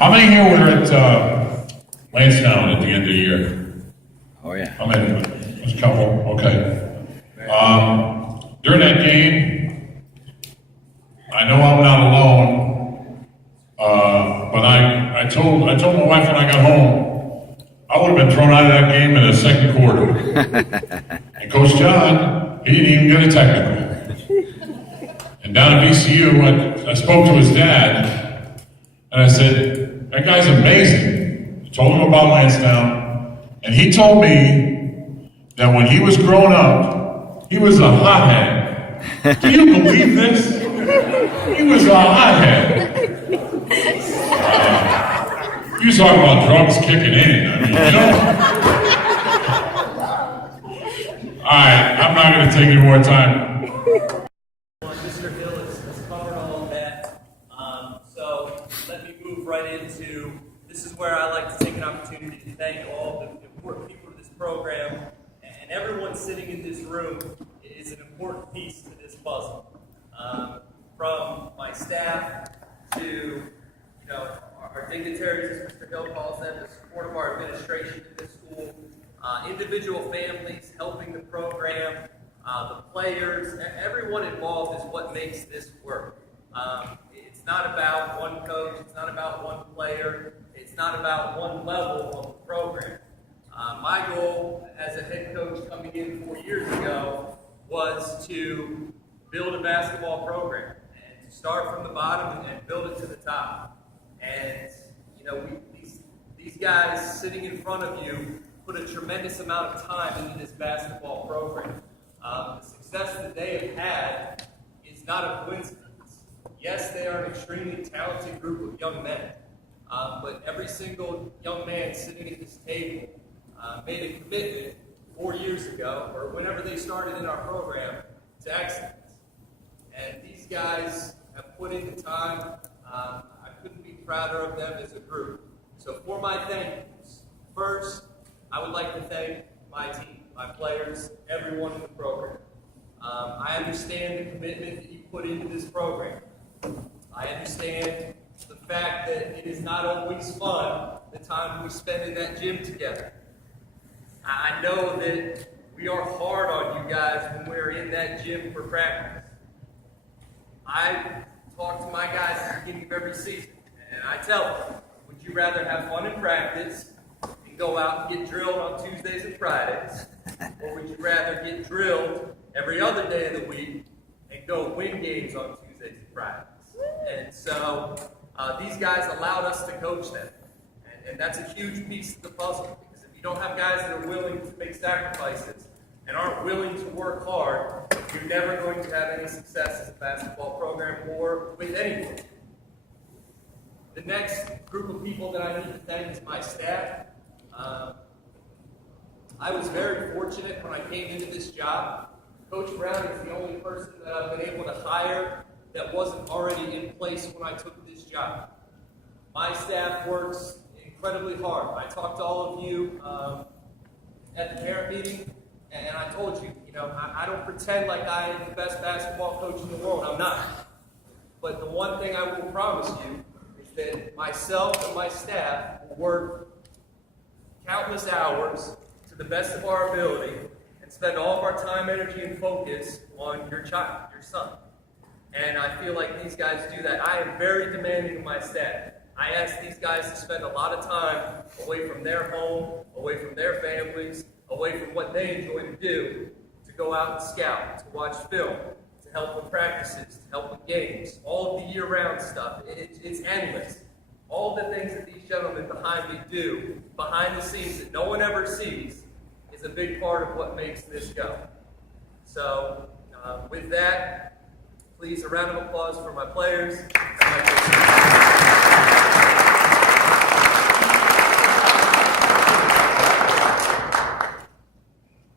How many here were at Lansdowne at the end of the year? Oh, yeah. How many? There's a couple. Okay. During that game, I know I'm not alone, but I told my wife when I got home, I would have been thrown out of that game in the second quarter. And Coach John, he didn't even get a technical. And down at VCU, I spoke to his dad, and I said, that guy's amazing. I told him about Lansdowne, and he told me that when he was growing up, he was a hothead. Do you believe this? He was a hothead. You talk about drugs kicking in. I mean, you know. All right, I'm not going to take any more time. Mr. Hill has covered all of that. So let me move right into, this is where I like to take an opportunity to thank all the important people of this program. And everyone sitting in this room is an important piece to this puzzle. From my staff to, our dignitaries, as Mr. Hill calls them, the support of our administration at this school, individual families helping the program, the players, everyone involved is what makes this work. It's not about one coach, it's not about one player, it's not about one level of the program. My goal as a head coach coming in 4 years ago was to build a basketball program and to start from the bottom and build it to the top. And these guys sitting in front of you put a tremendous amount of time into this basketball program. The success that they have had is not a coincidence. Yes, they are an extremely talented group of young men, but every single young man sitting at this table made a commitment 4 years ago, or whenever they started in our program, to excellence. And these guys have put in the time. I couldn't be prouder of them as a group. So for my thank yous, first, I would like to thank my team, my players, everyone in the program. I understand the commitment that you put into this program. I understand the fact that it is not always fun the time we spend in that gym together. I know that we are hard on you guys when we're in that gym for practice. I talk to my guys at the beginning of every season, and I tell them, would you rather have fun in practice and go out and get drilled on Tuesdays and Fridays, or would you rather get drilled every other day of the week and go win games on Tuesdays and Fridays? And so these guys allowed us to coach them, and that's a huge piece of the puzzle. You don't have guys that are willing to make sacrifices and aren't willing to work hard, you're never going to have any success as a basketball program or with anything. The next group of people that I need to thank is my staff. I was very fortunate when I came into this job. Coach Brown is the only person that I've been able to hire that wasn't already in place when I took this job. My staff works incredibly hard. I talked to all of you at the parent meeting, and I told you, I don't pretend like I am the best basketball coach in the world. I'm not. But the one thing I will promise you is that myself and my staff will work countless hours to the best of our ability and spend all of our time, energy, and focus on your child, your son. And I feel like these guys do that. I am very demanding of my staff. I ask these guys to spend a lot of time away from their home, away from their families, away from what they enjoy to do, to go out and scout, to watch film, to help with practices, to help with games, all of the year-round stuff. It's endless. All the things that these gentlemen behind me do, behind the scenes that no one ever sees, is a big part of what makes this go. So, with that, please, a round of applause for my players and my coaches.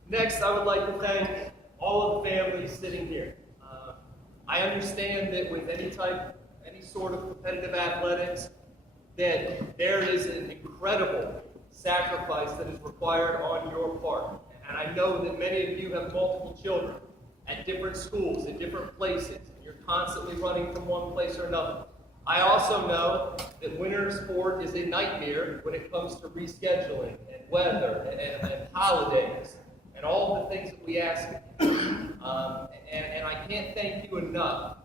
Next, I would like to thank all of the families sitting here. I understand that with any sort of competitive athletics, that there is an incredible sacrifice that is required on your part. And I know that many of you have multiple children at different schools, in different places, and you're constantly running from one place or another. I also know that winter sport is a nightmare when it comes to rescheduling and weather and holidays and all the things that we ask of you. And I can't thank you enough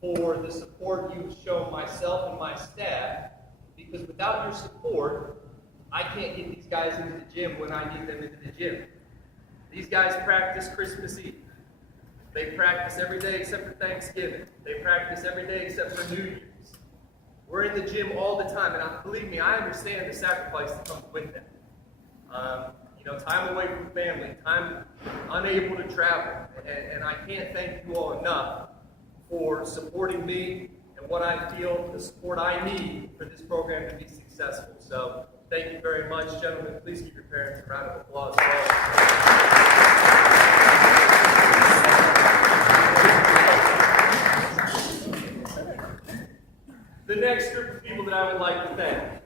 for the support you've shown myself and my staff, because without your support, I can't get these guys into the gym when I need them into the gym. These guys practice Christmas Eve. They practice every day except for Thanksgiving. They practice every day except for New Year's. We're in the gym all the time, and believe me, I understand the sacrifice that comes with that. Time away from family, time unable to travel, and I can't thank you all enough for supporting me and what I feel the support I need for this program to be successful. So thank you very much, gentlemen. Please give your parents a round of applause. The next group of people that I would like to thank.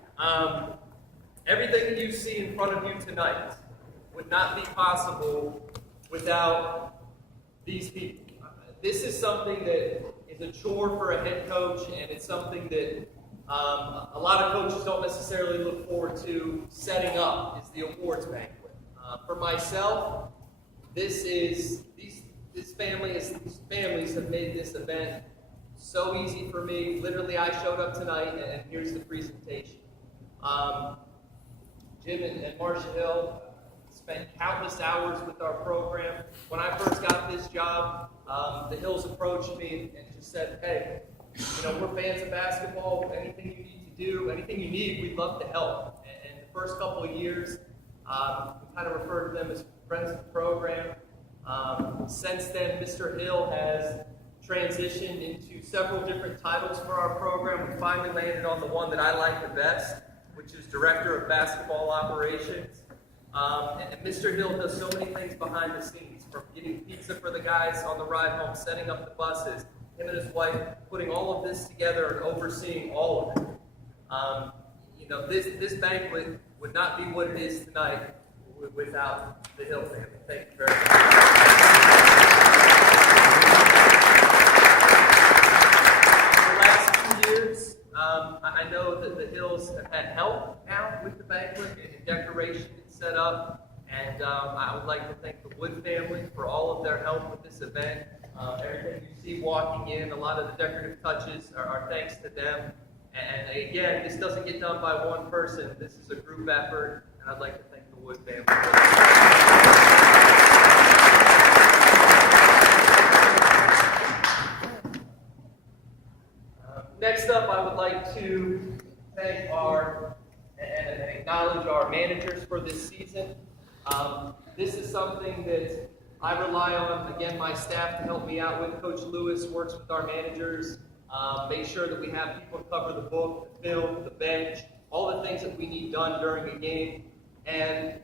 Everything that you see in front of you tonight would not be possible without these people. This is something that is a chore for a head coach, and it's something that a lot of coaches don't necessarily look forward to setting up, is the awards banquet. For myself, these families have made this event so easy for me. Literally, I showed up tonight, and here's the presentation. Jim and Marcia Hill spent countless hours with our program. When I first got this job, the Hills approached me and just said, hey, we're fans of basketball. Anything you need to do, anything you need, we'd love to help. And the first couple of years, we kind of referred to them as friends of the program. Since then, Mr. Hill has transitioned into several different titles for our program. We finally landed on the one that I like the best, which is Director of Basketball Operations. And Mr. Hill does so many things behind the scenes, from getting pizza for the guys on the ride home, setting up the buses, him and his wife putting all of this together and overseeing all of it. This banquet would not be what it is tonight without the Hill family. Thank you very much. The last 2 years, I know that the Hills have had help now with the banquet and decoration and set up, and I would like to thank the Wood family for all of their help with this event. Everything you see walking in, a lot of the decorative touches are thanks to them. And again, this doesn't get done by one person. This is a group effort, and I'd like to thank the Wood family. Next up, I would like to thank and acknowledge our managers for this season. This is something that I rely on, again, my staff to help me out with. Coach Lewis works with our managers, make sure that we have people to cover the book, the film, the bench, all the things that we need done during a game. And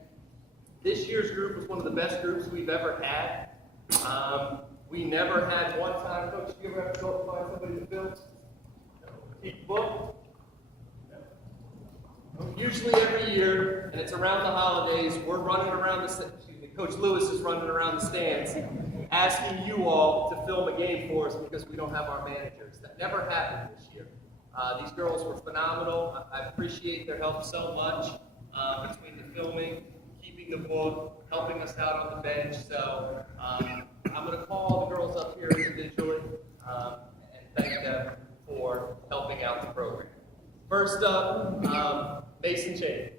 this year's group was one of the best groups we've ever had. We never had one time, Coach, do you ever have to go up and find somebody to film? Keep book. Usually every year, and it's around the holidays, we're running around Coach Lewis is running around the stands asking you all to film a game for us because we don't have our managers. That never happened this year. These girls were phenomenal. I appreciate their help so much between the filming, keeping the book, helping us out on the bench. So I'm going to call all the girls up here individually and thank them for helping out the program. First up, Mason Cheney.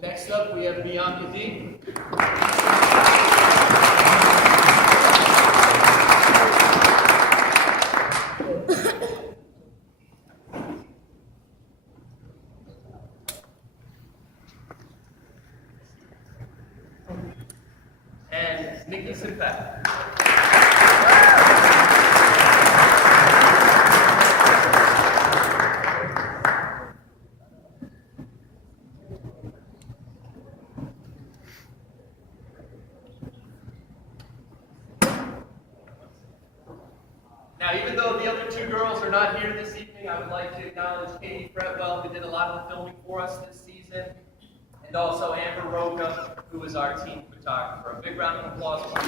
Next up, we have Bianca D. And Nikki Simpat. Now, even though the other two girls are not here this evening, I would like to acknowledge Katie Fretwell, who did a lot of the filming for us this season, and also Amber Roca, who is our team photographer. A big round of applause for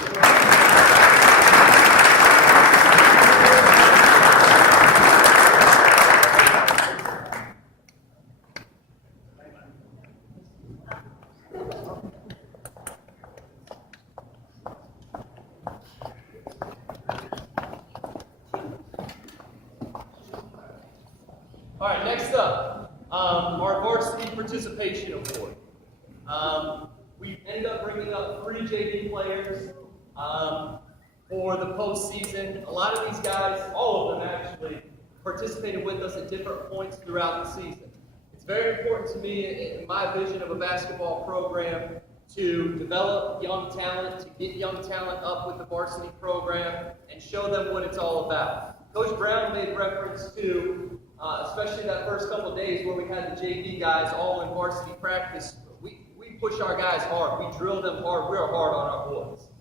All right, next up, our varsity participation award. We ended up bringing up 3 JV players for the postseason. A lot of these guys, all of them actually, participated with us at different points throughout the season. It's very important to me in my vision of a basketball program to develop young talent, to get young talent up with the varsity program, and show them what it's all about. Coach Brown made reference to especially that first couple of days where we had the JV guys all in varsity practice. We push our guys hard. We drill them hard. We're hard on our boys.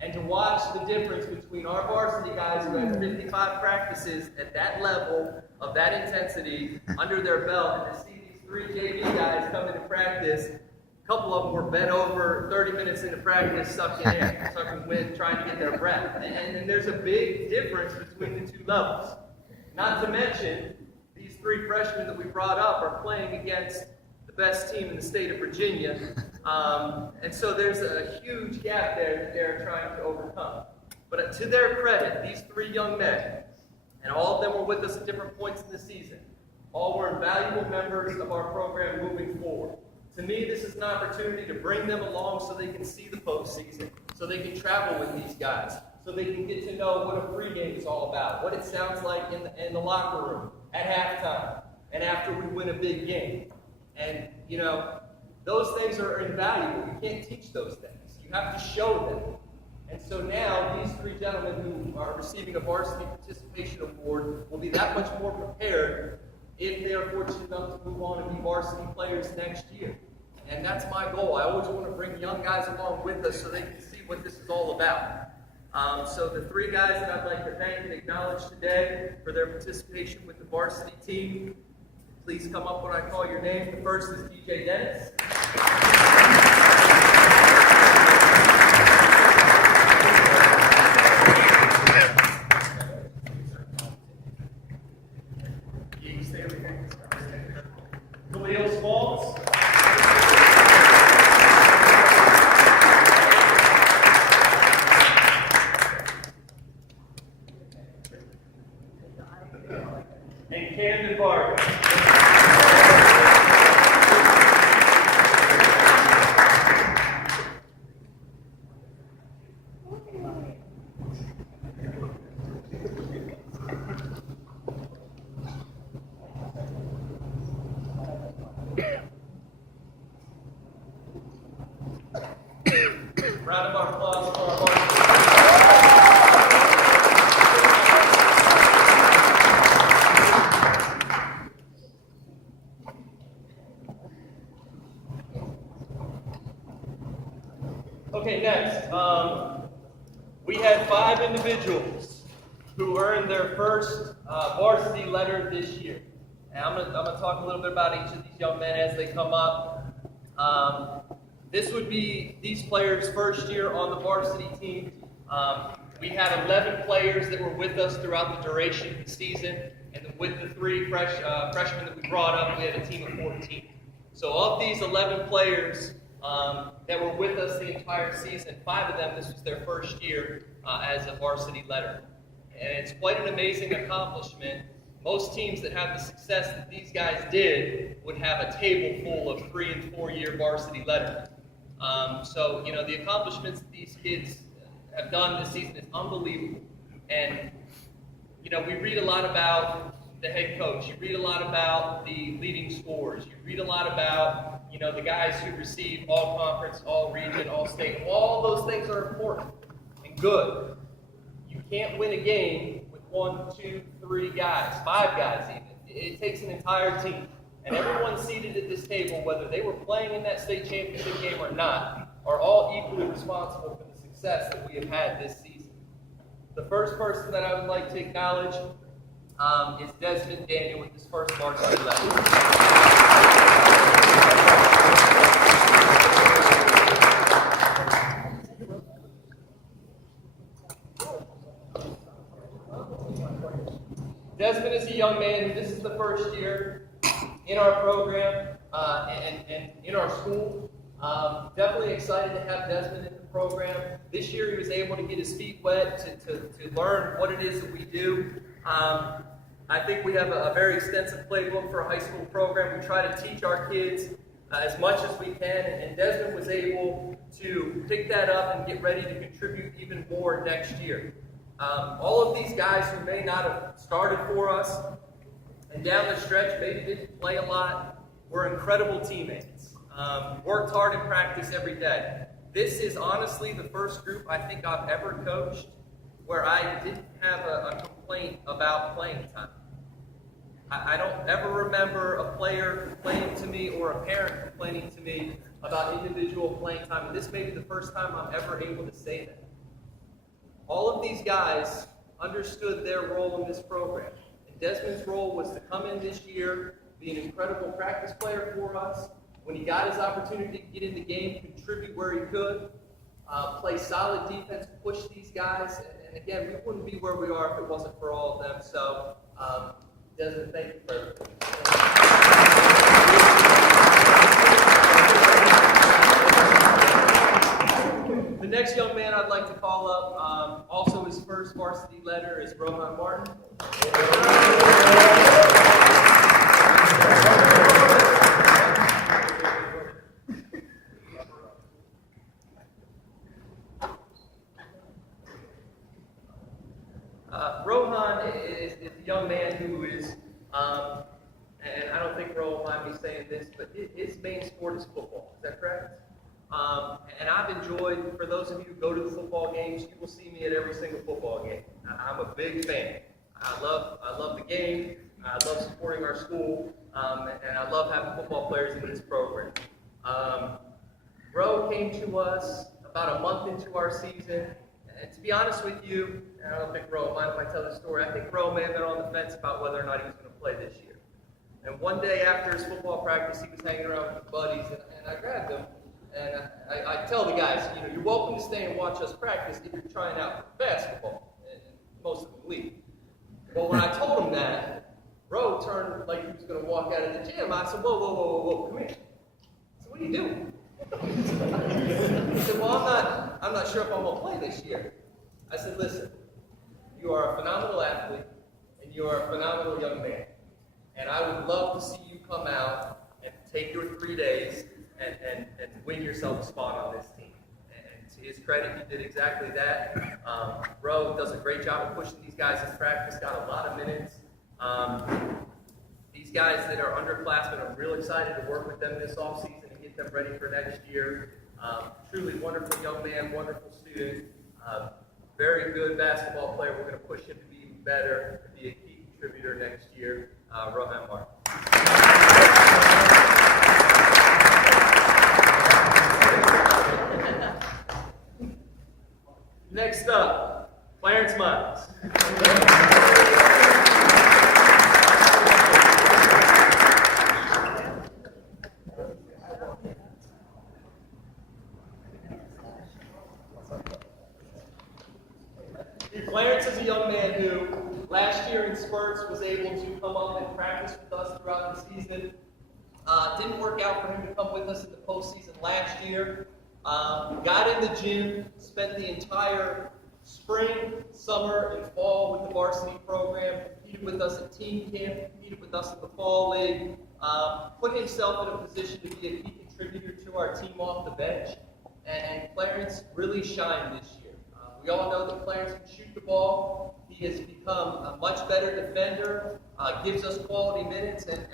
And to watch the difference between our varsity guys who had 55 practices at that level of that intensity under their belt, and to see these 3 JV guys come into practice, a couple of them were bent over 30 minutes into practice, sucking air, sucking wind, trying to get their breath. And there's a big difference between the 2 levels. Not to mention, these 3 freshmen that we brought up are playing against the best team in the state of Virginia. And so there's a huge gap there that they're trying to overcome. But to their credit, these 3 young men, and all of them were with us at different points in the season, all were invaluable members of our program moving forward. To me, this is an opportunity to bring them along so they can see the postseason, so they can travel with these guys, so they can get to know what a pregame is all about, what it sounds like in the locker room, at halftime, and after we win a big game. And, you know, those things are invaluable. You can't teach those things. You have to show them. And so now, these 3 gentlemen who are receiving a varsity participation award will be that much more prepared if they are fortunate enough to move on and be varsity players next year. And that's my goal. I always want to bring young guys along with us so they can see what this is all about. So the 3 guys that I'd like to thank and acknowledge today for their participation with the varsity team, please come up when I call your name. The first is DJ Dennis. Colonial Falls. And Camden Barber. Round of applause for our varsity. Okay, next, we had 5 individuals who earned their first varsity letter this year. And I'm gonna talk a little bit about each of these young men as they come up. This would be these players' first year on the varsity team. We had 11 players that were with us throughout the duration of the season, and then with the 3 freshmen that we brought up, we had a team of 14. So of these 11 players that were with us the entire season, 5 of them, this was their first year as a varsity letter. And it's quite an amazing accomplishment. Most teams that have the success that these guys did would have a table full of 3- and 4-year varsity letters. So, you know, the accomplishments that these kids have done this season is unbelievable. And, you know, we read a lot about the head coach. You read a lot about the leading scorers. You read a lot about, you know, the guys who receive all conference, all region, all state. All those things are important and good. You can't win a game with 1, 2, 3 guys, 5 guys even. It takes an entire team. And everyone seated at this table, whether they were playing in that state championship game or not, are all equally responsible for the success that we have had this season. The first person that I would like to acknowledge is Desmond Daniel with his first varsity letter. Desmond is a young man. This is the first year in our program and in our school. Definitely excited to have Desmond in the program. This year he was able to get his feet wet to learn what it is that we do. I think we have a very extensive playbook for a high school program. We try to teach our kids as much as we can, and Desmond was able to pick that up and get ready to contribute even more next year. All of these guys who may not have started for us and down the stretch maybe didn't play a lot were incredible teammates. Worked hard in practice every day. This is honestly the first group I think I've ever coached where I didn't have a complaint about playing time. I don't ever remember a player complaining to me or a parent complaining to me about individual playing time. And this may be the first time I'm ever able to say that. All of these guys understood their role in this program. And Desmond's role was to come in this year, be an incredible practice player for us. When he got his opportunity to get in the game, contribute where he could, play solid defense, push these guys. And again, we wouldn't be where we are if it wasn't for all of them. So, Desmond, thank you for everything. The next young man I'd like to call up, also his first varsity letter, is Rohan Martin. Rohan is a young man who is, and I don't think Ro will mind me saying this, but his main sport is football. Is that correct? And I've enjoyed, for those of you who go to the football games, you will see me at every single football game. I'm a big fan. I love the game. I love supporting our school, and I love having football players in this program. Ro came to us about a month into our season, and to be honest with you, and I don't think Ro will mind if I tell this story, I think Ro may have been on the fence about whether or not he was going to play this year. And one day after his football practice, he was hanging around with his buddies, and I grabbed him. And I tell the guys, you're welcome to stay and watch us practice if you're trying out for basketball. And most of them leave. Well, when I told him that, Ro turned like he was going to walk out of the gym. I said, whoa, come here. I said, what are you doing? He said, well, I'm not sure if I'm going to play this year. I said, listen, you are a phenomenal athlete, and you are a phenomenal young man. And I would love to see you come out and take your 3 days and win yourself a spot on this team. And to his credit, he did exactly that. Ro does a great job of pushing these guys in practice, got a lot of minutes. These guys that are underclassmen, I'm real excited to work with them this offseason and get them ready for next year. Truly wonderful young man, wonderful student, very good basketball player. We're going to push him to be even better, to be a key contributor next year. Rohan Martin. Next up, Clarence Miles. Clarence is a young man who, last year in spurts, was able to come up and practice with us throughout the season. Didn't work out for him to come with us in the postseason last year. Got in the gym, spent the entire spring, summer, and fall with the varsity program, competed with us at team camp, competed with us in the fall league, put himself in a position to be a key contributor to our team off the bench, and Clarence really shined this year. We all know that Clarence can shoot the ball. He has become a much better defender, gives us quality minutes, and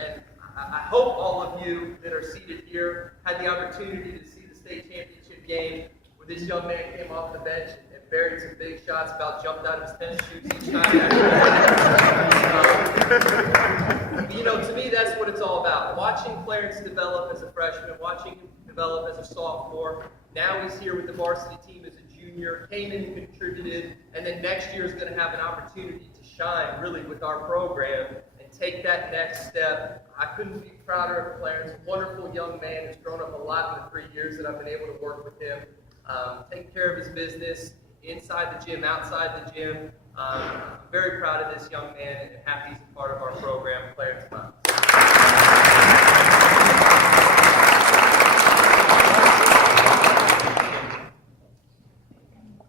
I hope all of you that are seated here had the opportunity to see the state championship game where this young man came off the bench and buried some big shots, about jumped out of his tennis shoes each time. To me, that's what it's all about. Watching Clarence develop as a freshman, watching him develop as a sophomore. Now he's here with the varsity team as a junior, came in and contributed, and then next year is going to have an opportunity to shine really with our program and take that next step. I couldn't be prouder of Clarence. Wonderful young man who's grown up a lot in the 3 years that I've been able to work with him. Taking care of his business inside the gym, outside the gym. I'm very proud of this young man and happy he's a part of our program, Clarence Miles.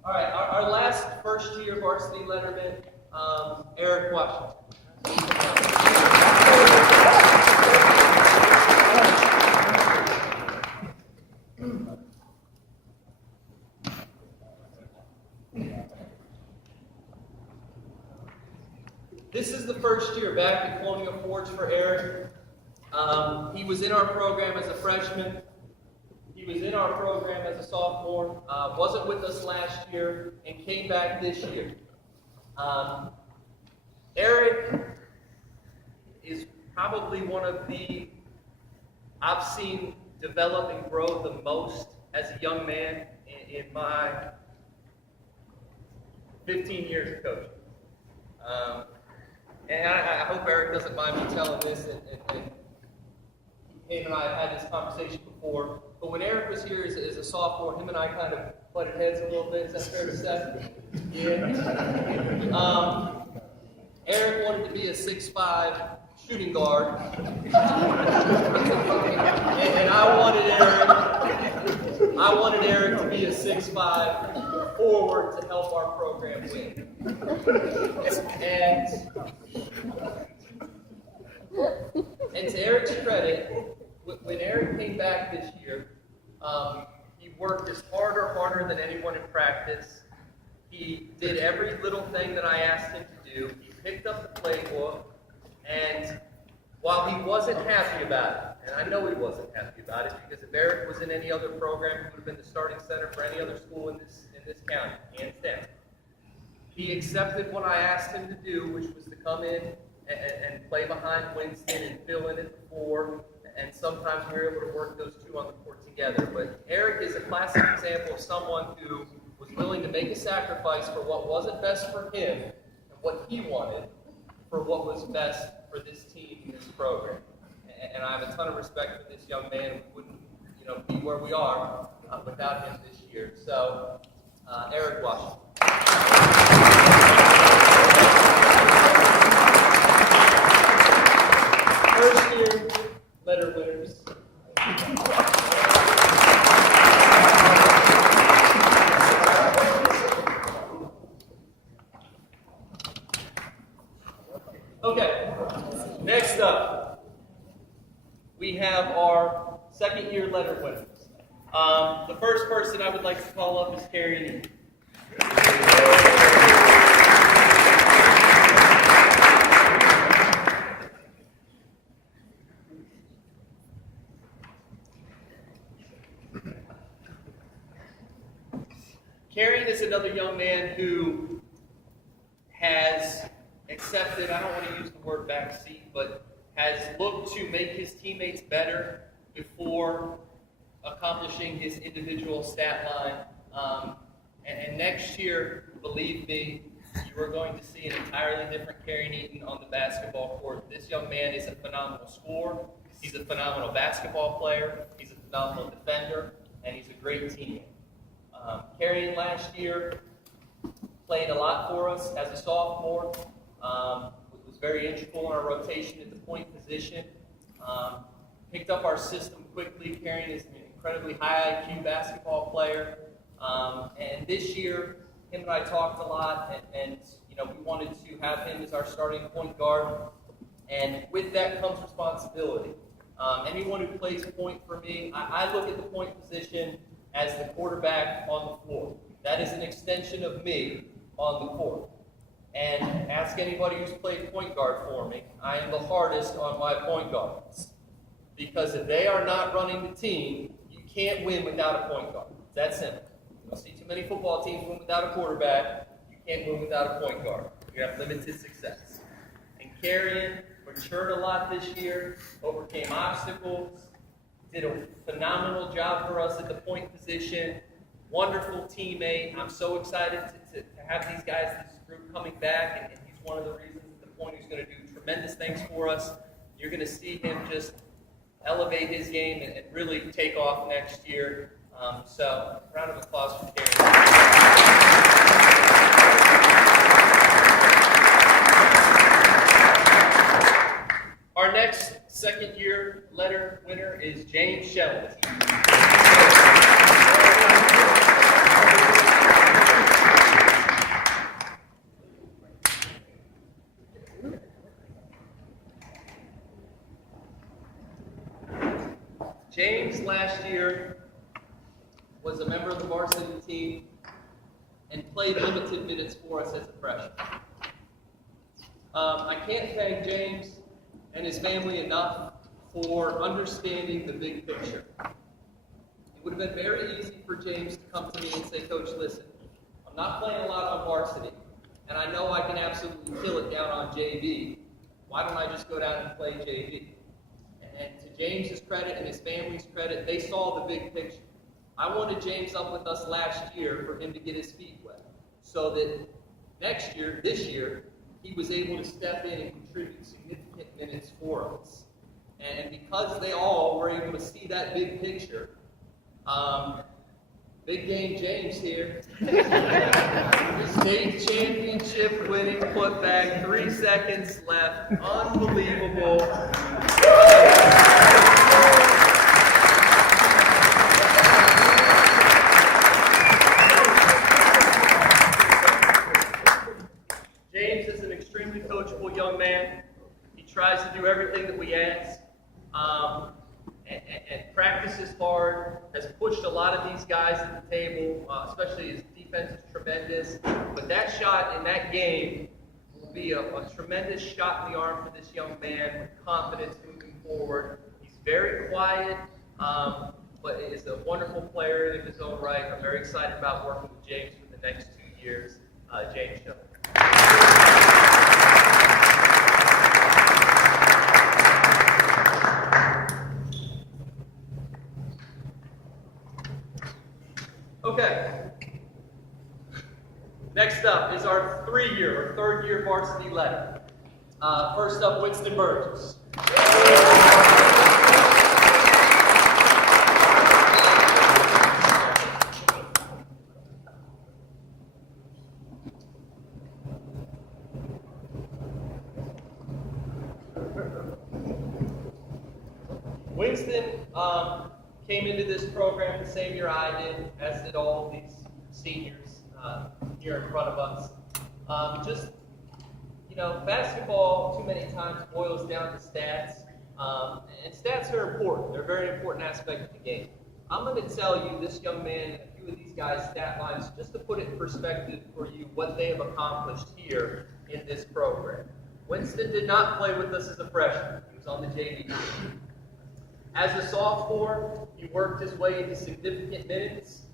All right, our last first-year varsity letterman, Eric Washington. This is the first year back at Colonial Forge for Eric. He was in our program as a freshman. He was in our program as a sophomore. Wasn't with us last year and came back this year. Eric is probably one of the I've seen develop and grow the most as a young man in my 15 years of coaching. And I hope Eric doesn't mind me telling this, and him and I have had this conversation before, but when Eric was here as a sophomore, him and I kind of butted heads a little bit. Is that fair to say? Yeah. Eric wanted to be a 6'5" shooting guard, and I wanted Eric to be a 6'5" forward to help our program win. And to Eric's credit, when Eric came back this year, he worked as harder than anyone in practice. He did every little thing that I asked him to do. He picked up the playbook, and while he wasn't happy about it, and I know he wasn't happy about it, because if Eric was in any other program, he would have been the starting center for any other school in this county, hands down. He accepted what I asked him to do, which was to come in and play behind Winston and fill in at the 4, and sometimes we were able to work those two on the court together. But Eric is a classic example of someone who was willing to make a sacrifice for what wasn't best for him and what he wanted for what was best for this team and this program. And I have a ton of respect for this young man. We wouldn't, be where we are without him this year. So, Eric Washington. First year letter winners. Okay, next up, we have our second year letter winners. The first person I would like to call up is Carrie. Carrion is another young man who has accepted, I don't want to use the word backseat, but has looked to make his teammates better before accomplishing his individual stat line. And next year, believe me, you are going to see an entirely different Carrion Eaton on the basketball court. This young man is a phenomenal scorer. He's a phenomenal basketball player. He's a phenomenal defender, and he's a great teammate. Carrion last year played a lot for us as a sophomore. Was very integral in our rotation at the point position. Picked up our system quickly. Carrion is an incredibly high IQ basketball player. And this year, him and I talked a lot, and we wanted to have him as our starting point guard. And with that comes responsibility. Anyone who plays point for me, I look at the point position as the quarterback on the floor. That is an extension of me on the court. And ask anybody who's played point guard for me, I am the hardest on my point guards. Because if they are not running the team, you can't win without a point guard. It's that simple. You don't see too many football teams win without a quarterback. You can't win without a point guard. You have limited success. And Carrion matured a lot this year, overcame obstacles, did a phenomenal job for us at the point position. Wonderful teammate. I'm so excited to have these guys, this group coming back, and he's one of the reasons at the point. He's going to do tremendous things for us. You're going to see him just elevate his game and really take off next year. So, round of applause for Kerry. Our next second-year letter winner is James Sheldon. James last year was a member of the varsity team and played limited minutes for us as a freshman. I can't thank James and his family enough for understanding the big picture. It would have been very easy for James to come to me and say, Coach, listen, I'm not playing a lot on varsity, and I know I can absolutely kill it down on JV. Why don't I just go down and play JV? And to James's credit and his family's credit, they saw the big picture. I wanted James up with us last year for him to get his feet wet, so that this year, he was able to step in and contribute significant minutes for us. And because they all were able to see that big picture, big game James here. State championship winning putback, 3 seconds left. Unbelievable. James is an extremely coachable young man. He tries to do everything that we ask. And practices hard, has pushed a lot of these guys at the table, especially his defense is tremendous. But that shot in that game will be a tremendous shot in the arm for this young man with confidence moving forward. He's very quiet, but is a wonderful player in his own right. I'm very excited about working with James for the next 2 years. James Sheldon. Okay. Next up is our third-year varsity letter. First up, Winston Burgess. Winston came into this program the same year I did, as did all of these seniors here in front of us. Basketball too many times boils down to stats, and stats are important. They're a very important aspect of the game. I'm going to tell you this young man and a few of these guys' stat lines just to put it in perspective for you what they have accomplished here in this program. Winston did not play with us as a freshman. He was on the JV team. As a sophomore, he worked his way into significant minutes,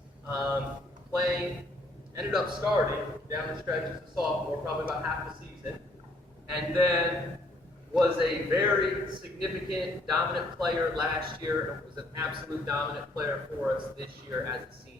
ended up starting down the stretch as a sophomore, probably about half the season, and then was a very significant, dominant player last year, and was an absolute dominant player for us this year as a senior.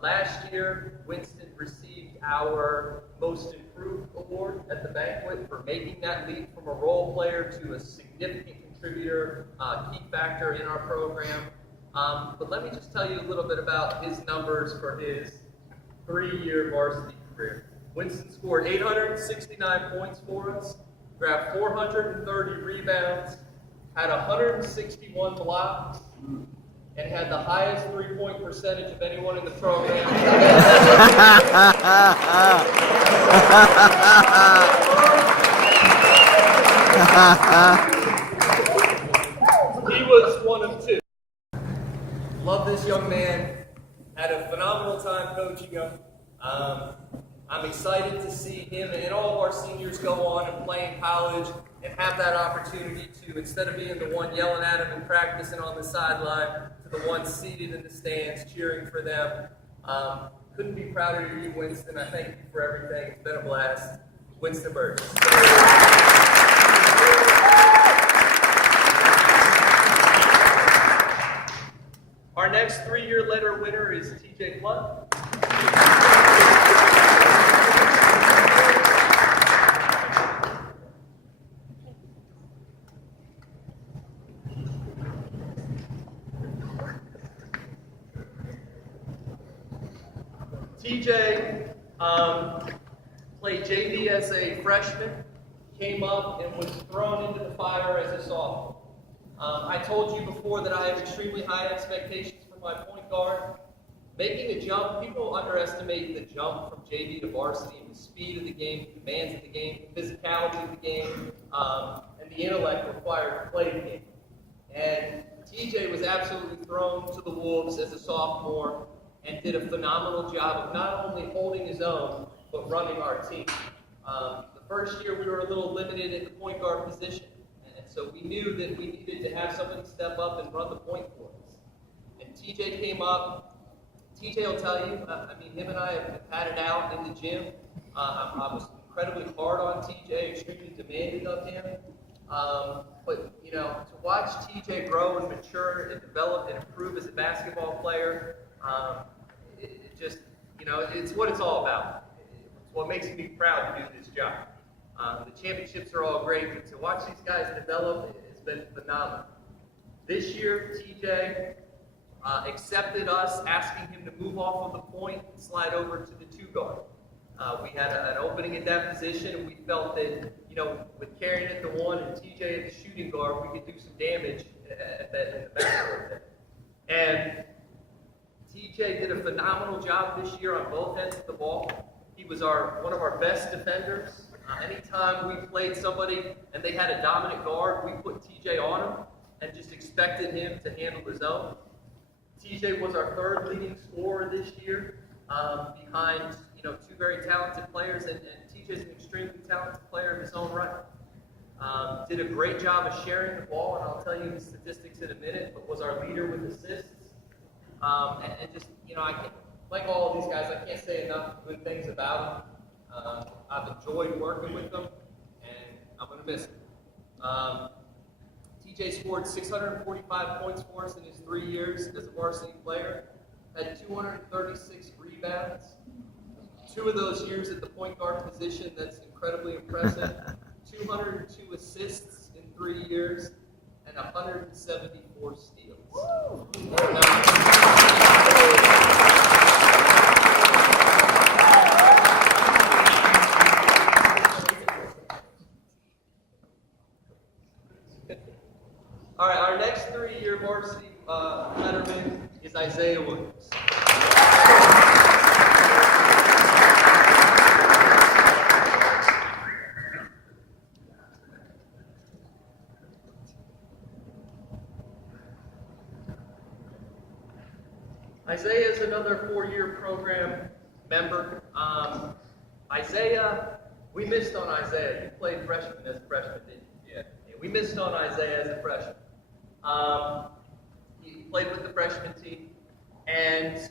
Last year, Winston received our Most Improved Award at the Banquet for making that leap from a role player to a significant contributor, key factor in our program. But let me just tell you a little bit about his numbers for his 3-year varsity career. Winston scored 869 points for us, grabbed 430 rebounds, had 161 blocks, and had the highest three-point percentage of anyone in the program. He was one of two. Love this young man. Had a phenomenal time coaching him. I'm excited to see him and all of our seniors go on and play in college and have that opportunity to, instead of being the one yelling at him and practicing on the sideline, to the one seated in the stands cheering for them. Couldn't be prouder of you, Winston. I thank you for everything. It's been a blast. Winston Burgess. Our next 3-year letter winner is TJ Blunt. TJ played JV as a freshman, came up and was thrown into the fire as a sophomore. I told you before that I have extremely high expectations for my point guard. Making a jump, people underestimate the jump from JV to varsity and the speed of the game, the demands of the game, the physicality of the game, and the intellect required to play the game. And TJ was absolutely thrown to the wolves as a sophomore and did a phenomenal job of not only holding his own, but running our team. The first year we were a little limited at the point guard position, and so we knew that we needed to have somebody step up and run the point for us. And TJ came up. TJ will tell you, him and I have had it out in the gym. I was incredibly hard on TJ, extremely demanding of him. But, to watch TJ grow and mature and develop and improve as a basketball player, it just, it's what it's all about. It's what makes me proud to do this job. The championships are all great, but to watch these guys develop, it's been phenomenal. This year, TJ accepted us asking him to move off of the point and slide over to the two guard. We had an opening at that position, and we felt that, with carrying at the one and TJ at the shooting guard, we could do some damage in the backcourt there. And TJ did a phenomenal job this year on both ends of the ball. He was one of our best defenders. Anytime we played somebody and they had a dominant guard, we put TJ on him and just expected him to handle his own. TJ was our third leading scorer this year, behind two very talented players, and TJ's an extremely talented player in his own right. Did a great job of sharing the ball, and I'll tell you the statistics in a minute, but was our leader with assists. And just, I can't, like all of these guys, I can't say enough good things about them. I've enjoyed working with them, and I'm going to miss them. TJ scored 645 points for us in his 3 years as a varsity player, had 236 rebounds. 2 of those years at the point guard position, that's incredibly impressive. 202 assists in 3 years, and 174 steals. All right, our next 3-year varsity letterman is Isaiah Williams. Isaiah is another 4-year program member. Isaiah, we missed on Isaiah. You played freshman as a freshman, didn't you? Yeah. We missed on Isaiah as a freshman. He played with the freshman team, and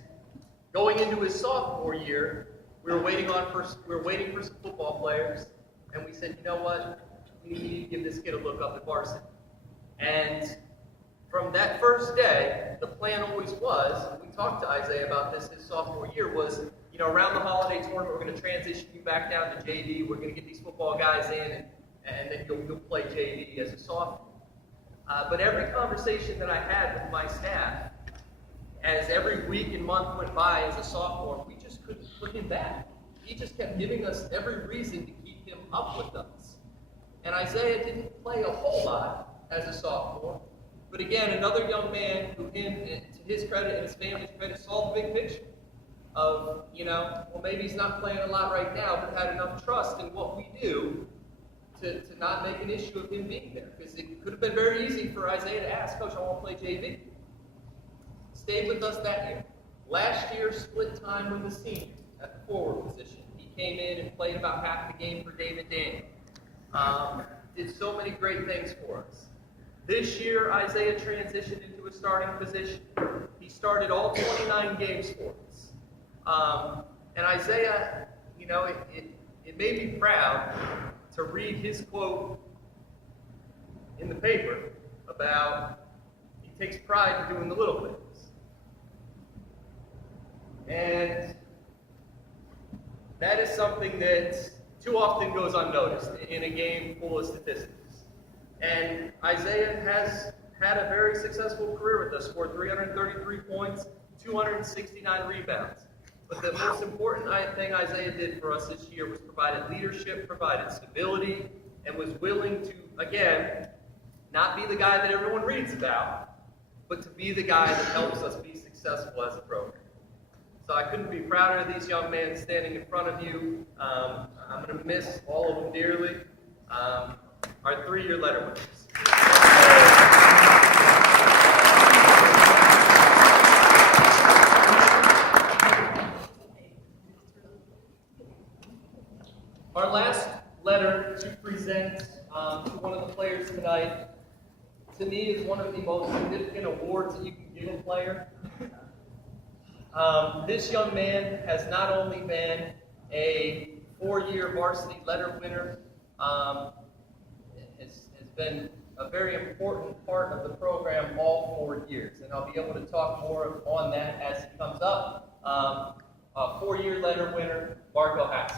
going into his sophomore year, we were waiting for some football players, and we said, you know what, we need to give this kid a look up at varsity. And from that first day, the plan always was, and we talked to Isaiah about this his sophomore year, was, around the holiday tournament, we're going to transition you back down to JV. We're going to get these football guys in, and then you'll play JV as a sophomore. But every conversation that I had with my staff, as every week and month went by as a sophomore, we just couldn't put him back. He just kept giving us every reason to keep him up with us. And Isaiah didn't play a whole lot as a sophomore. But again, another young man who, to his credit and his family's credit, saw the big picture of, maybe he's not playing a lot right now, but had enough trust in what we do to not make an issue of him being there. Because it could have been very easy for Isaiah to ask, Coach, I want to play JV. Stayed with us that year. Last year, split time with the senior at the forward position. He came in and played about half the game for David Daniel. Did so many great things for us. This year, Isaiah transitioned into a starting position. He started all 29 games for us. And Isaiah, it made me proud to read his quote in the paper about he takes pride in doing the little things. And that is something that too often goes unnoticed in a game full of statistics. And Isaiah has had a very successful career with us, scored 333 points, 269 rebounds. But the most important thing Isaiah did for us this year was provided leadership, provided stability, and was willing to, again, not be the guy that everyone reads about, but to be the guy that helps us be successful as a program. So I couldn't be prouder of these young men standing in front of you. I'm going to miss all of them dearly. Our 3-year letter winners. Our last letter to present to one of the players tonight, to me, is one of the most significant awards that you can give a player. This young man has not only been a 4-year varsity letter winner, has been a very important part of the program all 4 years, and I'll be able to talk more on that as it comes up. A 4-year letter winner, Marco Hass.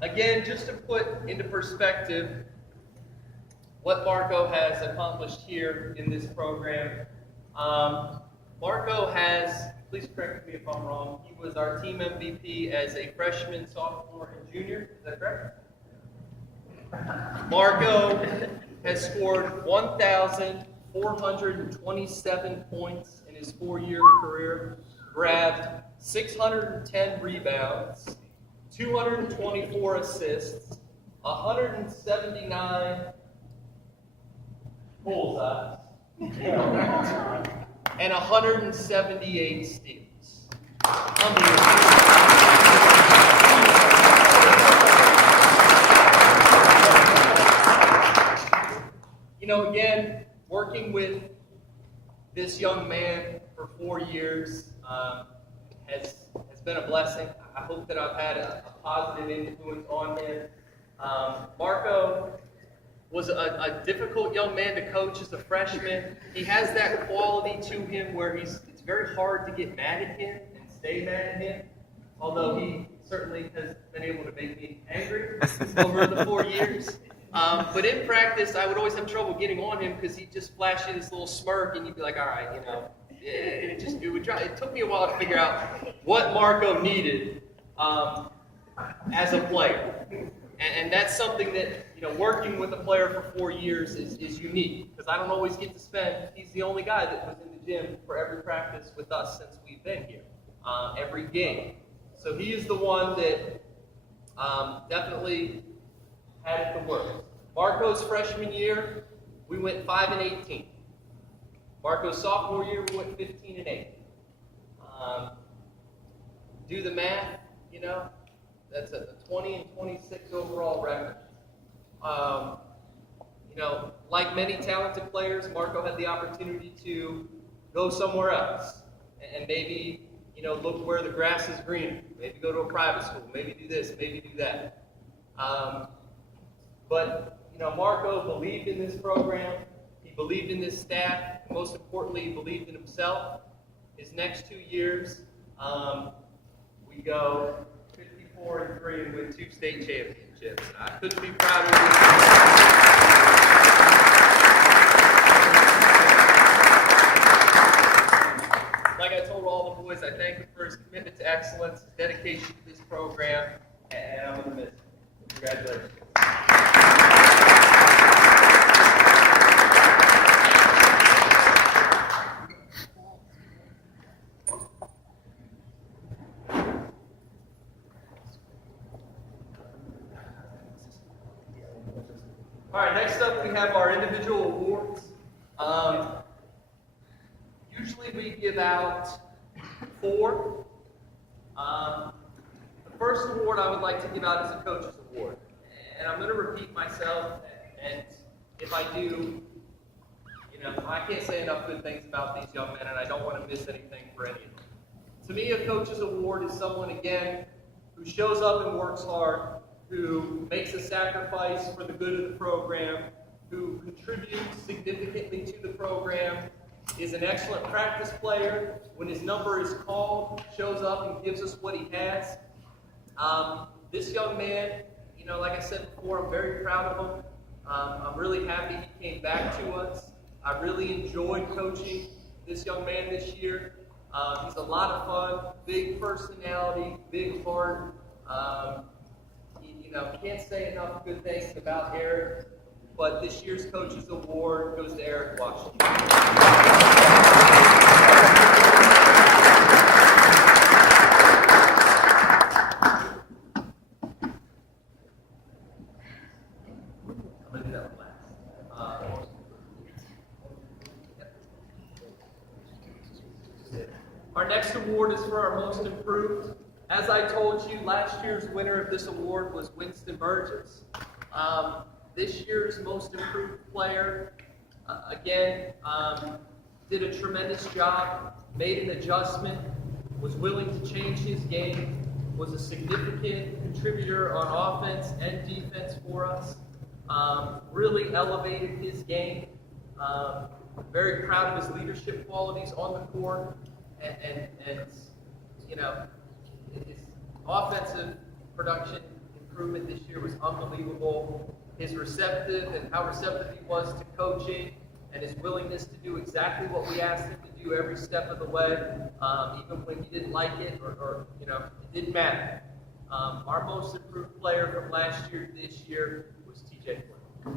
Again, just to put into perspective what Marco has accomplished here in this program, Marco has, please correct me if I'm wrong, he was our team MVP as a freshman, sophomore, and junior. Is that correct? Marco has scored 1,427 points in his 4-year career, grabbed 610 rebounds, 224 assists, 179 bullseyes, and 178 steals. You know, again, working with this young man for 4 years has been a blessing. I hope that I've had a positive influence on him. Marco was a difficult young man to coach as a freshman. He has that quality to him where it's very hard to get mad at him and stay mad at him, although he certainly has been able to make me angry over the 4 years. But in practice, I would always have trouble getting on him because he'd just flash you this little smirk and you'd be like, all right, you know. It took me a while to figure out what Marco needed as a player. And that's something that, you know, working with a player for 4 years is unique, because I don't always get to spend, he's the only guy that was in the gym for every practice with us since we've been here, every game. So he is the one that definitely had it the worst. Marco's freshman year, we went 5-18. Marco's sophomore year, we went 15-8. Do the math, you know, that's a 20-26 overall record. You know, like many talented players, Marco had the opportunity to go somewhere else and maybe, you know, look where the grass is green. Maybe go to a private school. Maybe do this. Maybe do that. But you know, Marco believed in this program. He believed in this staff. And most importantly, he believed in himself. His next 2 years, we go 54-3 and win 2 state championships. I couldn't be prouder of this. Like I told all the boys, I thank him for his commitment to excellence, his dedication to this program, and I'm going to miss him. Congratulations. All right, next up we have our individual awards. Usually we give out 4. The first award I would like to give out is a coach's award. And I'm going to repeat myself, and if I do, you know, I can't say enough good things about these young men, and I don't want to miss anything for any of them. To me, a coach's award is someone, again, who shows up and works hard, who makes a sacrifice for the good of the program, who contributes significantly to the program, is an excellent practice player. When his number is called, shows up and gives us what he has. This young man, like I said before, I'm very proud of him. I'm really happy he came back to us. I really enjoyed coaching this young man this year. He's a lot of fun, big personality, big heart. Can't say enough good things about Eric, but this year's Coach's Award goes to Eric Washington. Our next award is for our most improved. As I told you, last year's winner of this award was Winston Burgess. This year's most improved player, did a tremendous job, made an adjustment, was willing to change his game, was a significant contributor on offense and defense for us, really elevated his game. Very proud of his leadership qualities on the court, and his offensive production improvement this year was unbelievable. His receptive and how receptive he was to coaching, and his willingness to do exactly what we asked him to do every step of the way, even when he didn't like it or it didn't matter. Our most improved player from last year to this year was TJ Flynn.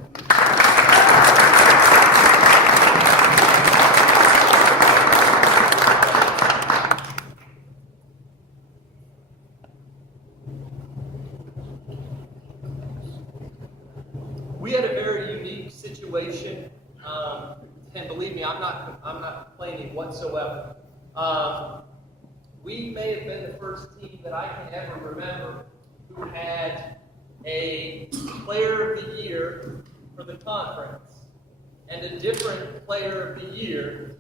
We had a very unique situation, and believe me, I'm not complaining whatsoever. We may have been the first team that I can ever remember who had a Player of the Year for the conference and a different Player of the Year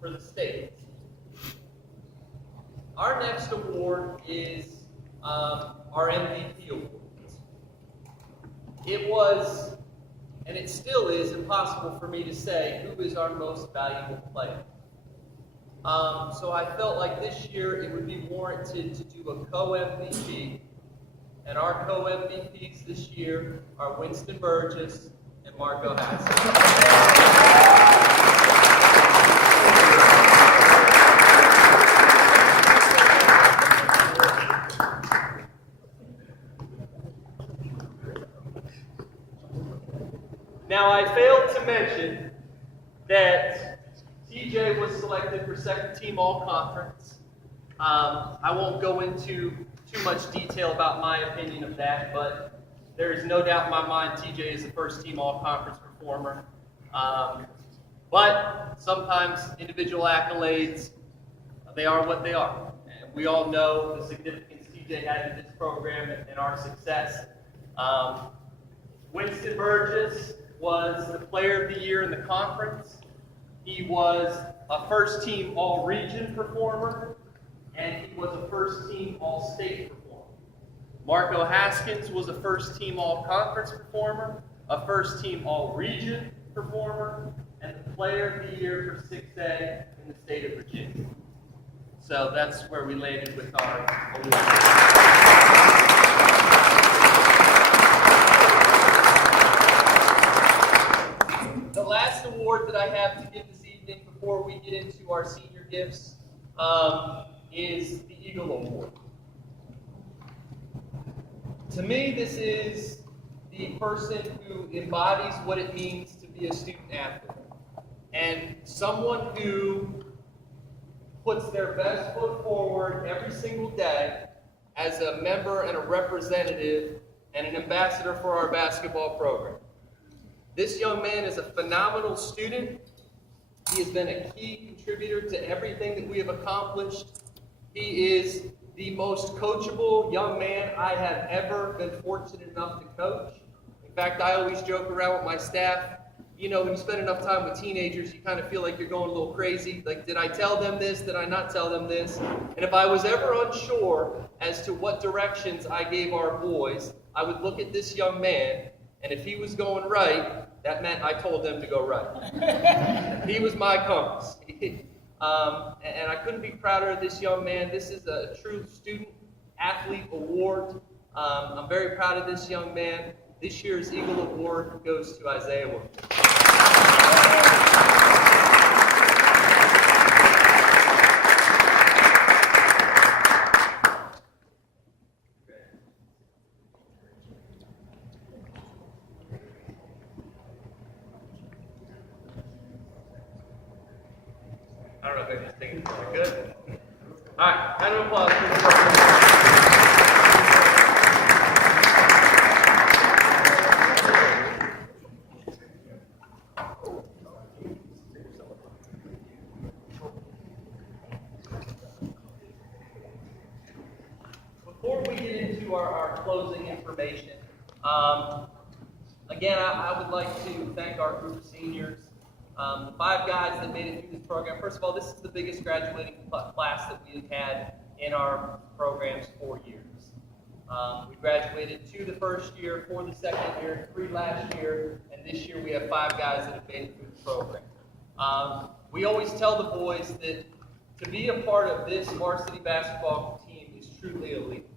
for the state. Our next award is our MVP award. It was, and it still is, impossible for me to say who is our most valuable player. So I felt like this year it would be warranted to do a co-MVP. And our co-MVPs this year are Winston Burgess and Marco Haskins. Now, I failed to mention that TJ was selected for second team all-conference. I won't go into too much detail about my opinion of that, but there is no doubt in my mind TJ is the first team all-conference performer. But sometimes individual accolades, they are what they are. And we all know the significance TJ had in this program and our success. Winston Burgess was the Player of the Year in the conference. He was a first-team all-region performer, and he was a first-team all-state performer. Marco Haskins was a first-team all-conference performer, a first-team all-region performer, and the Player of the Year for 6A in the state of Virginia. So that's where we landed with our award. The last award that I have to give this evening before we get into our senior gifts is the Eagle Award. To me, this is the person who embodies what it means to be a student athlete, and someone who puts their best foot forward every single day as a member and a representative and an ambassador for our basketball program. This young man is a phenomenal student. He has been a key contributor to everything that we have accomplished. He is the most coachable young man I have ever been fortunate enough to coach. In fact, I always joke around with my staff, when you spend enough time with teenagers, you kind of feel like you're going a little crazy. Like, did I tell them this? Did I not tell them this? And if I was ever unsure as to what directions I gave our boys, I would look at this young man, and if he was going right, that meant I told them to go right. He was my compass. And I couldn't be prouder of this young man. This is a true student athlete award. I'm very proud of this young man. This year's Eagle Award goes to Isaiah Wilson. I don't know if this thing is really good. All right, round of applause for the program. Before we get into our closing information, again, I would like to thank our group of seniors. The 5 guys that made it through this program. First of all, this is the biggest graduating class that we've had in our program's 4 years. We graduated 2 the first year, 4 the second year, 3 last year, and this year we have 5 guys that have made it through the program. We always tell the boys that to be a part of this varsity basketball team is truly elite.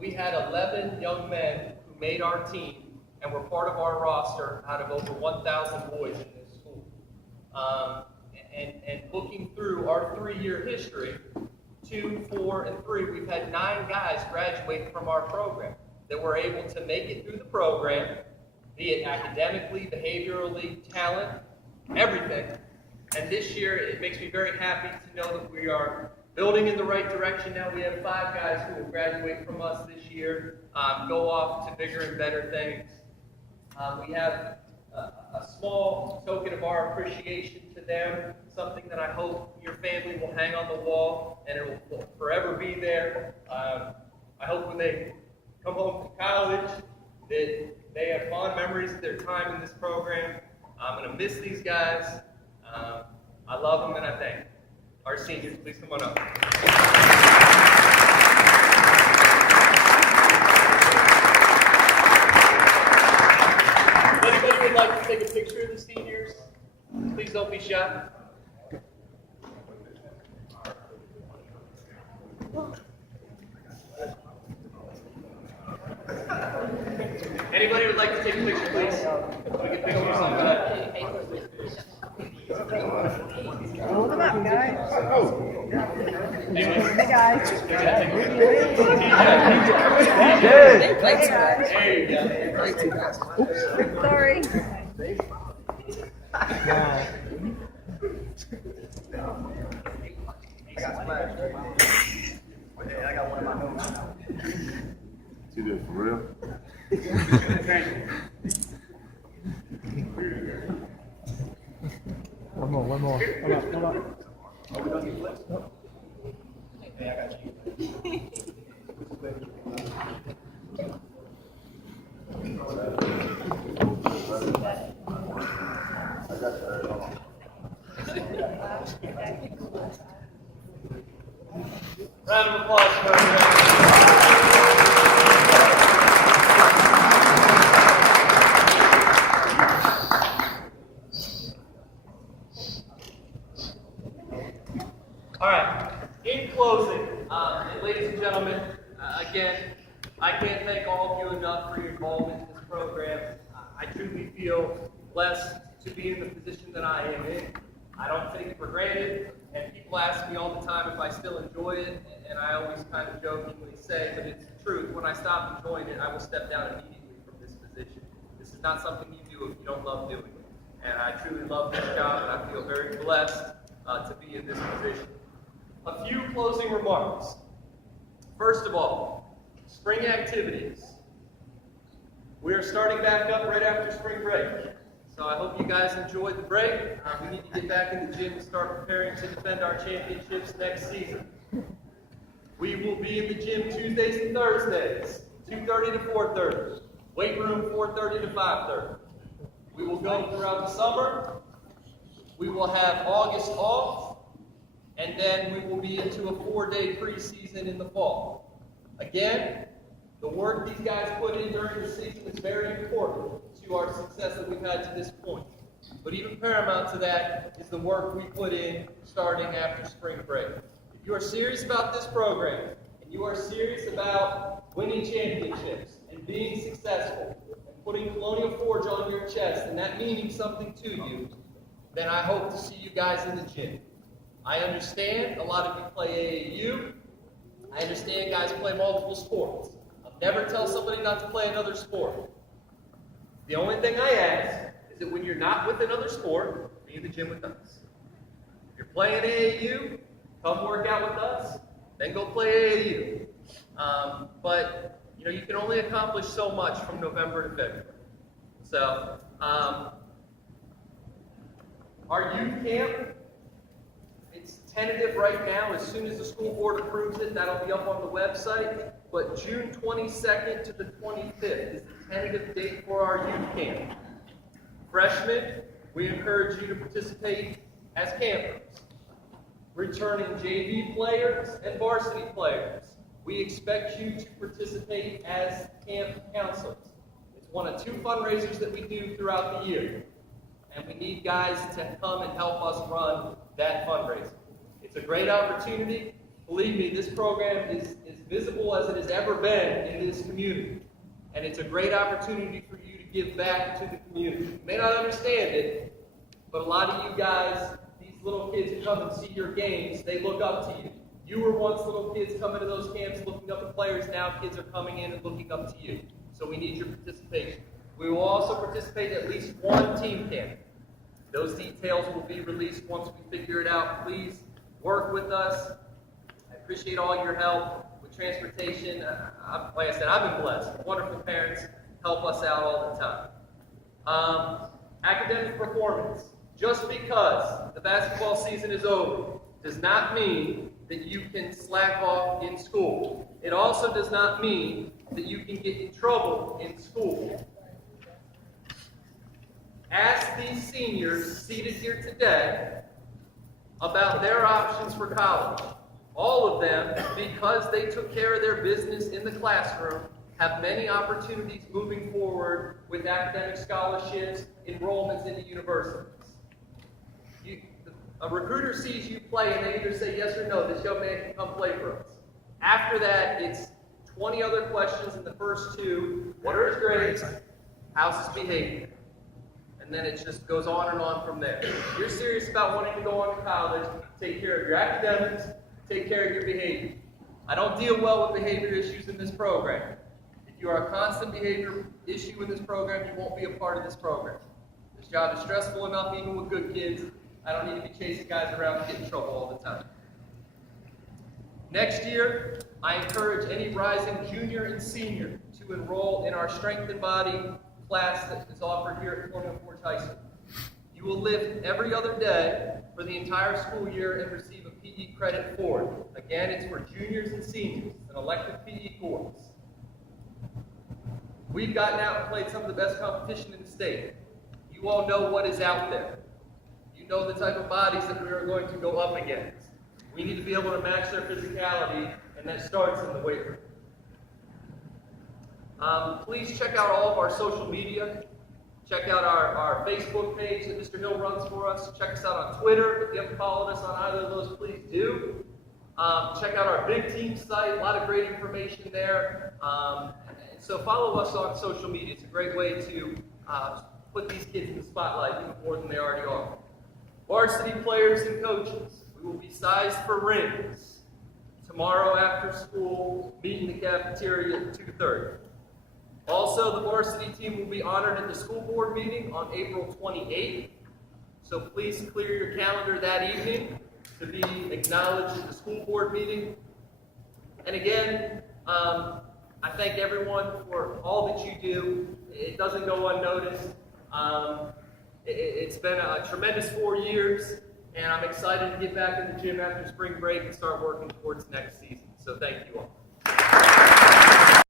We had 11 young men who made our team and were part of our roster out of over 1,000 boys in this school. And looking through our 3-year history, 2, 4, and 3, we've had 9 guys graduate from our program that were able to make it through the program, be it academically, behaviorally, talent, everything. And this year, it makes me very happy to know that we are building in the right direction now. We have 5 guys who will graduate from us this year, go off to bigger and better things. We have a small token of our appreciation to them, something that I hope your family will hang on the wall and it will forever be there. I hope when they come home from college that they have fond memories of their time in this program. I'm going to miss these guys. I love them and I thank them. Our seniors, please come on up. Anybody would like to take a picture of the seniors? Please don't be shy. Anybody would like to take a picture, please? We can picture you something up. Hold them up, guys. Hey guys. There you go. Sorry. I got one in my nose. You did it for real? One more. Come on. Are we gonna get flipped? Hey, I got you. Round of applause for our All right. In closing, ladies and gentlemen, again, I can't thank all of you enough for your involvement in this program. I truly feel blessed to be in the position that I am in. I don't take it for granted, and people ask me all the time if I still enjoy it, and I always kind of jokingly say, but it's the truth. When I stop enjoying it, I will step down immediately from this position. This is not something you do if you don't love doing it. And I truly love this job, and I feel very blessed to be in this position. A few closing remarks. First of all, spring activities. We are starting back up right after spring break. So I hope you guys enjoyed the break. We need to get back in the gym and start preparing to defend our championships next season. We will be in the gym Tuesdays and Thursdays, 2:30 to 4:30. Weight room 4:30 to 5:30. We will go throughout the summer. We will have August off. And then we will be into a 4-day preseason in the fall. Again, the work these guys put in during the season is very important. to our success that we've had to this point. But even paramount to that is the work we put in starting after spring break. If you are serious about this program, and you are serious about winning championships and being successful, and putting Colonial Forge on your chest, and that meaning something to you, then I hope to see you guys in the gym. I understand a lot of you play AAU. I understand guys play multiple sports. I'll never tell somebody not to play another sport. The only thing I ask is that when you're not with another sport, be in the gym with us. If you're playing AAU, come work out with us, then go play AAU. But you can only accomplish so much from November to February. So, our youth camp, it's tentative right now. As soon as the school board approves it, that'll be up on the website. But June 22nd to the 25th is the tentative date for our youth camp. Freshmen, we encourage you to participate as campers. Returning JV players and varsity players, we expect you to participate as camp counselors. It's one of 2 fundraisers that we do throughout the year. And we need guys to come and help us run that fundraiser. It's a great opportunity. Believe me, this program is as visible as it has ever been in this community. And it's a great opportunity for you to give back to the community. You may not understand it, but a lot of you guys, these little kids who come and see your games, they look up to you. You were once little kids coming to those camps looking up at players. Now kids are coming in and looking up to you. So we need your participation. We will also participate at least 1 team camp. Those details will be released once we figure it out. Please work with us. I appreciate all your help with transportation. Like I said, I've been blessed. Wonderful parents help us out all the time. Academic performance. Just because the basketball season is over does not mean that you can slack off in school. It also does not mean that you can get in trouble in school. Ask these seniors seated here today about their options for college. All of them, because they took care of their business in the classroom, have many opportunities moving forward with academic scholarships, enrollments into universities. A recruiter sees you play and they either say yes or no, this young man can come play for us. After that, it's 20 other questions in the first 2. What are his grades? How's his behavior? And then it just goes on and on from there. If you're serious about wanting to go on to college, take care of your academics, take care of your behavior. I don't deal well with behavior issues in this program. If you are a constant behavior issue in this program, you won't be a part of this program. This job is stressful enough even with good kids. I don't need to be chasing guys around and get in trouble all the time. Next year, I encourage any rising junior and senior to enroll in our Strength and Body class that is offered here at Colonial Forge High School. You will lift every other day for the entire school year and receive a PE credit for it. Again, it's for juniors and seniors. It's an elective PE course. We've gotten out and played some of the best competition in the state. You all know what is out there. You know the type of bodies that we are going to go up against. We need to be able to match their physicality, and that starts in the weight room. Please check out all of our social media. Check out our Facebook page that Mr. Hill runs for us. Check us out on Twitter. If you haven't followed us on either of those, please do. Check out our Big Team site. A lot of great information there. So follow us on social media. It's a great way to put these kids in the spotlight even more than they already are. Varsity players and coaches, we will be sized for rings. Tomorrow after school, meet in the cafeteria at 2:30. Also, the varsity team will be honored at the school board meeting on April 28th. So please clear your calendar that evening to be acknowledged at the school board meeting. And again, I thank everyone for all that you do. It doesn't go unnoticed. It's been a tremendous 4 years, and I'm excited to get back in the gym after spring break and start working towards next season. So thank you all.